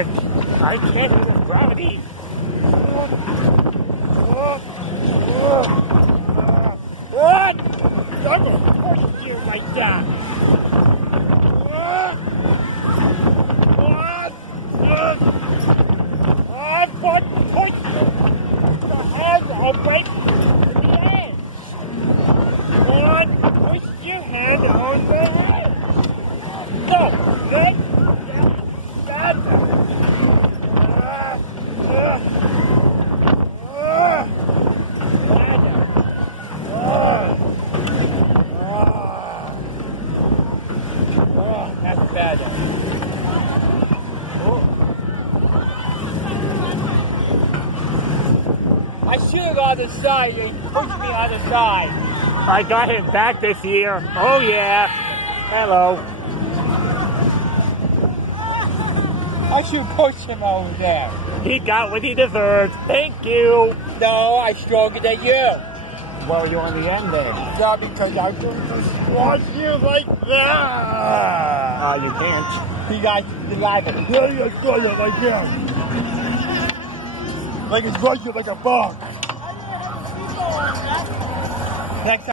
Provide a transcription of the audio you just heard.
I can't use gravity. What? I'm gonna push you like that. What? Push the hand away from the edge. One, push your hand on the edge. No, that's better. I shoot it on the side. He pushed me on the side. I got him back this year. Oh yeah. Hello. I should push him over there. He got what he deserved. Thank you. No, I'm stronger than you. Well, you're on the end then. No, because I'm going to squash you like that. You can't. You guys, you like it. Yeah, you're going like that. Like it's rushing like a bug. Next time.